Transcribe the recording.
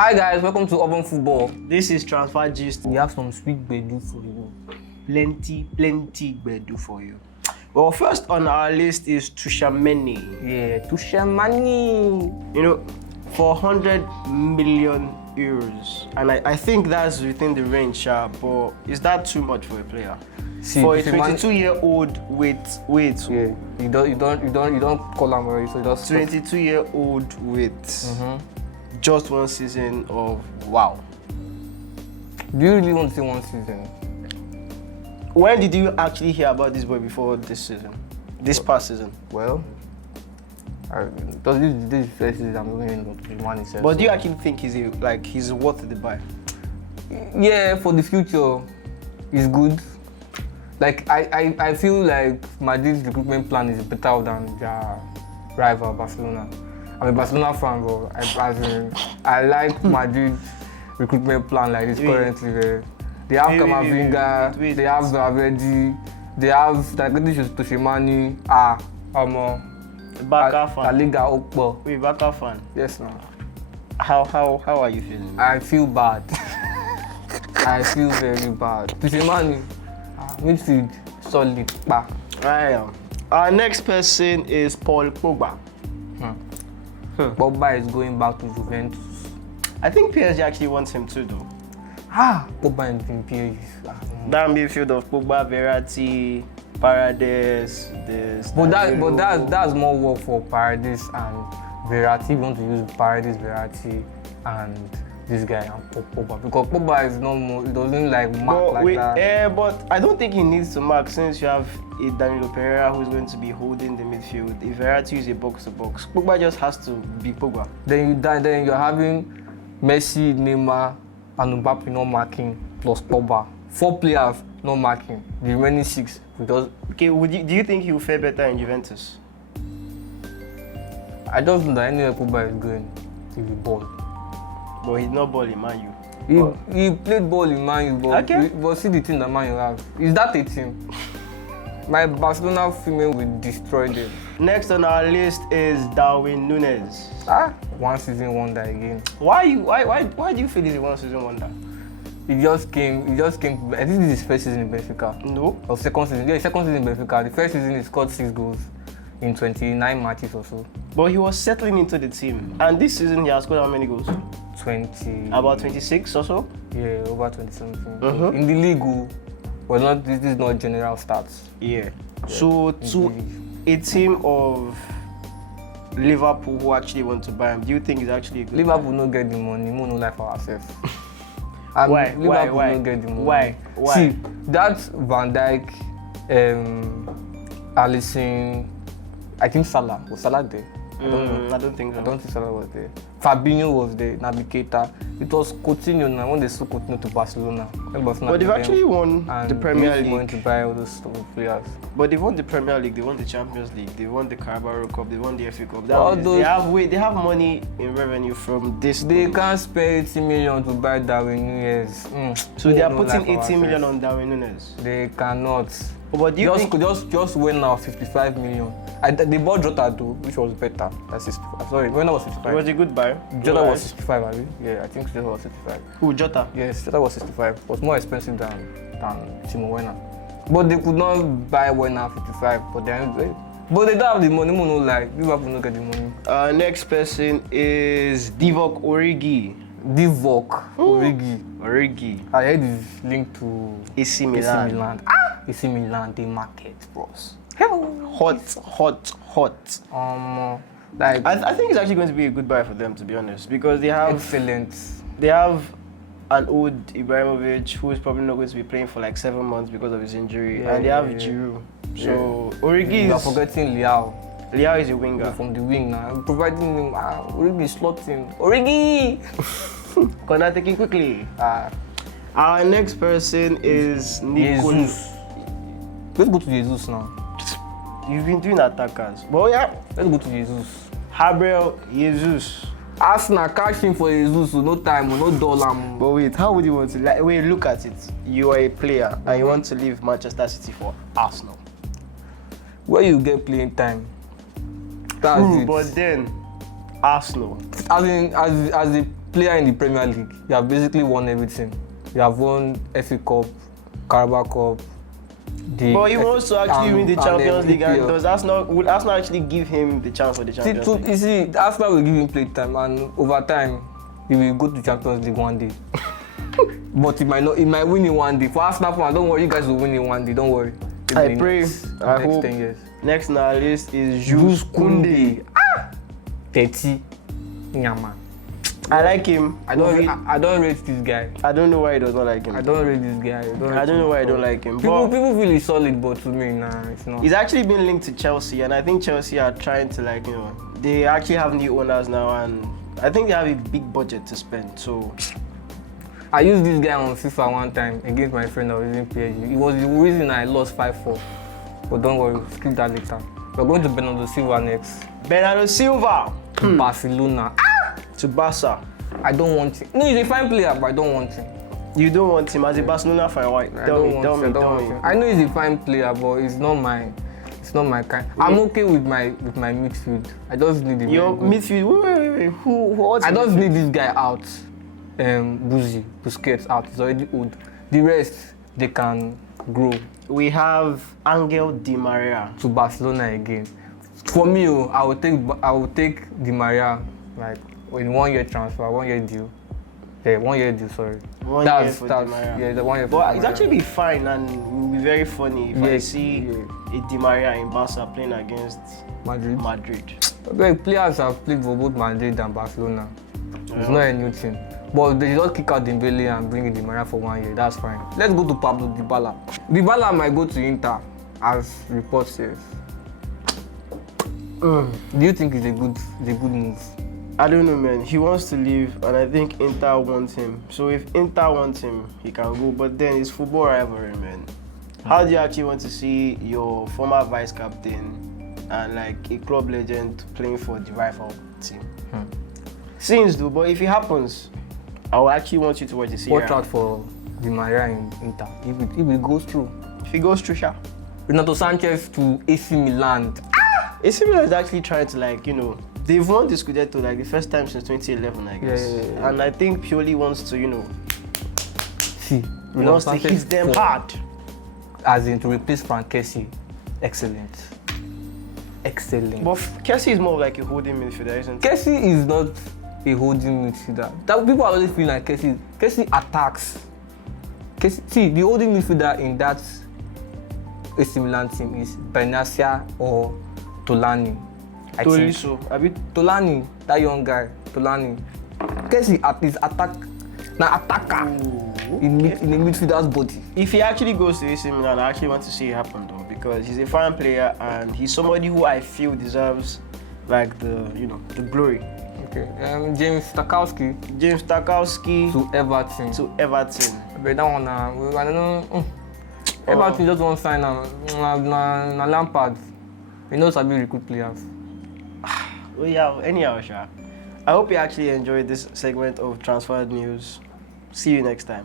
Hi guys, welcome to Urban Football. This is Transfer Gist. We have some sweet bedu for you. Plenty bedu for you. Well, first on our list is tchouameni. Yeah, tchouameni. You know, for 100 million euros. And I think that's within the range, but is that too much for a player? See, for a 22-year-old with yeah, you don't call him already, so just 22-year-old with just one season of wow. Do you really want to see one season? When did you actually hear about this boy before this season? This past season? Well, this first season I'm going to be money. But do you actually think he's worth the buy? Yeah, for the future, it's good. Like I feel like Madrid's recruitment plan is better than their rival Barcelona. I'm a Barcelona fan, but I like Madrid's recruitment plan like this currently. They have Camavinga, they have Darwin, they have tchouameni. Barca fan. Liga Okpo. Wait, Barca fan. Yes, man. How are you feeling? I feel bad. I feel very bad. Tchouameni, midfield, solid. I am. Our next person is Paul Pogba. Pogba is going back to Juventus. I think PSG actually wants him too, though. Pogba in PSG. That midfield of Pogba, Verratti, Paredes, that's more work for Paredes and Verratti. We want to use Paredes, Verratti, and this guy and Pogba because Pogba is not more. He doesn't like mark that. But I don't think he needs to mark since you have a Danilo Pereira who's going to be holding the midfield. If Verratti is a box to box, Pogba just has to be Pogba. Then you're having Messi, Neymar, and Mbappe not marking plus Pogba. 4 players not marking. The remaining 6 because. Okay, do you think he will fare better in Juventus? I don't know that anywhere Pogba is going, he will ball. But he's not ball in Man U. He played ball in Man U, but see the team that Man U have. Is that a team? My Barcelona female will destroy them. Next on our list is Darwin Nunez. One season wonder again. Why do you feel he's a one season wonder? He just came. I think this is his first season in Benfica. No. Or second season. Yeah, second season in Benfica. The first season he scored 6 goals in 29 matches or so. But he was settling into the team. And this season he has scored how many goals? 20. About 26 or so? Yeah, over 20 something. In the league, this is not general stats. Yeah. So to a team of Liverpool who actually want to buy him, do you think he's actually a good Liverpool no get the money, we no life for ourselves. Why? Liverpool no get the money. Why? See, that's Van Dijk, Alisson, I think Salah. Was Salah there? I don't think so. I don't think Salah was there. Fabinho was there, Navigator. It was Coutinho now when they sold Coutinho to Barcelona. But they've actually won the Premier League. They went to buy all those players. But they've won the Premier League, they won the Champions League, they won the Carabao Cup, they won the FA Cup. They have money in revenue from this. They can't spend 80 million to buy Darwin Nunez. So they are putting 80 million on Darwin Nunez. They cannot. But do you think just went now 55 million. They bought Jota though, which was better. That's 65. Sorry, when I was 65. It was a good buy. Jota was 65, I mean. Yeah, I think Jota was 65. Who, Jota? Yes, Jota was 65. It was more expensive than Timo Werner. But they could not buy Werner 55. But they don't have the money. No lie. Liverpool don't get the money. Next person is Divock Origi. Origi. I heard he's linked to AC Milan. AC Milan, they market, bros. Hot. I think it's actually going to be a good buy for them, to be honest, because they have excellent. They have an old Ibrahimovic who is probably not going to be playing for like 7 months because of his injury, and they have Giroud. So Origi You are forgetting Leao. Leao is a winger. From the wing now, providing him. Origi is slotting. Origi. Corner taking quickly. Our next person is Jesus. Let's go to Jesus now. You've been doing attackers. But yeah. Let's go to Jesus. Gabriel Jesus. Arsenal cashing for Jesus, no time, no dollar. But wait, how would you want to look at it? You are a player and you want to leave Manchester City for Arsenal. Where you get playing time? That's True, it. but then Arsenal. As a player in the Premier League, you have basically won everything. You have won FA Cup, Carabao Cup. But he wants to actually win the Champions League, and would Arsenal actually give him the chance for the Champions League? You see, Arsenal will give him play time, and over time, he will go to Champions League one day. But he might not. He might win it one day. For Arsenal fans, don't worry, you guys will win it one day. Don't worry. I pray. I hope. 10 years. Next on our list is Jules Koundé. 30. Nyama. I like him. I don't rate this guy. I don't know why he does not like him. I don't rate this guy. I don't know why I don't like him. People feel he's solid, but to me, nah, it's not. He's actually been linked to Chelsea, and I think Chelsea are trying to they actually have new owners now, and I think they have a big budget to spend. So I used this guy on FIFA one time against my friend that was using PSG. It was the reason I lost 5-4. But don't worry, skip that later. We're going to Bernardo Silva next. Bernardo Silva to Barcelona. To Barca. I don't want him. No, he's a fine player, but I don't want him. You don't want him as a Barcelona fan? Why? Tell me. I know he's a fine player, but it's not my kind. I'm okay with my midfield. I just need him. Your midfield? Wait. Who? I just need this guy out. Busquets out. He's already old. The rest, they can grow. We have Angel Di Maria to Barcelona again. For me, I will take Di Maria like in 1 year transfer, 1 year deal. Yeah, 1 year deal. Sorry. 1 year for Di Maria. Yeah, the 1 year. But it's actually be fine and it will be very funny if I see a Di Maria in Barca playing against Madrid. Like, players have played for both Madrid and Barcelona. It's not a new thing. But they just kick out Dembele and bring in Di Maria for 1 year. That's fine. Let's go to Pablo Dybala. Dybala might go to Inter, as report says. Do you think it's a good move? I don't know, man. He wants to leave, and I think Inter wants him. So if Inter wants him, he can go. But then it's football rivalry, man. How do you actually want to see your former vice captain and like a club legend playing for the rival team? Scenes do, but if it happens, I will actually want you to watch the series. Watch out for Di Maria in Inter. If it goes through. If it goes through, sure. Renato Sanchez to AC Milan. AC Milan is actually trying to they've won the Scudetto like the first time since 2011, I guess. Yeah. And I think Pioli wants to, see, he wants to hit them hard. As in to replace Frank Kessie. Excellent. But Kessie is more like a holding midfielder, isn't it? Kessie is not a holding midfielder. People are always feeling like Kessie attacks. See, the holding midfielder in that AC Milan team is Benatia or Tolani. Tolani, that young guy, Tolani. Kessie at his attacker in the midfielder's body. If he actually goes to AC Milan, I actually want to see it happen though, because he's a fine player and he's somebody who I feel deserves like the glory. Okay. James Tarkowski to Everton. But that one, I don't know. Everton just won't sign na Lampard. He knows how to recruit players. Well, yeah, anyhow, Sha. I hope you actually enjoyed this segment of Transfer News. See you next time.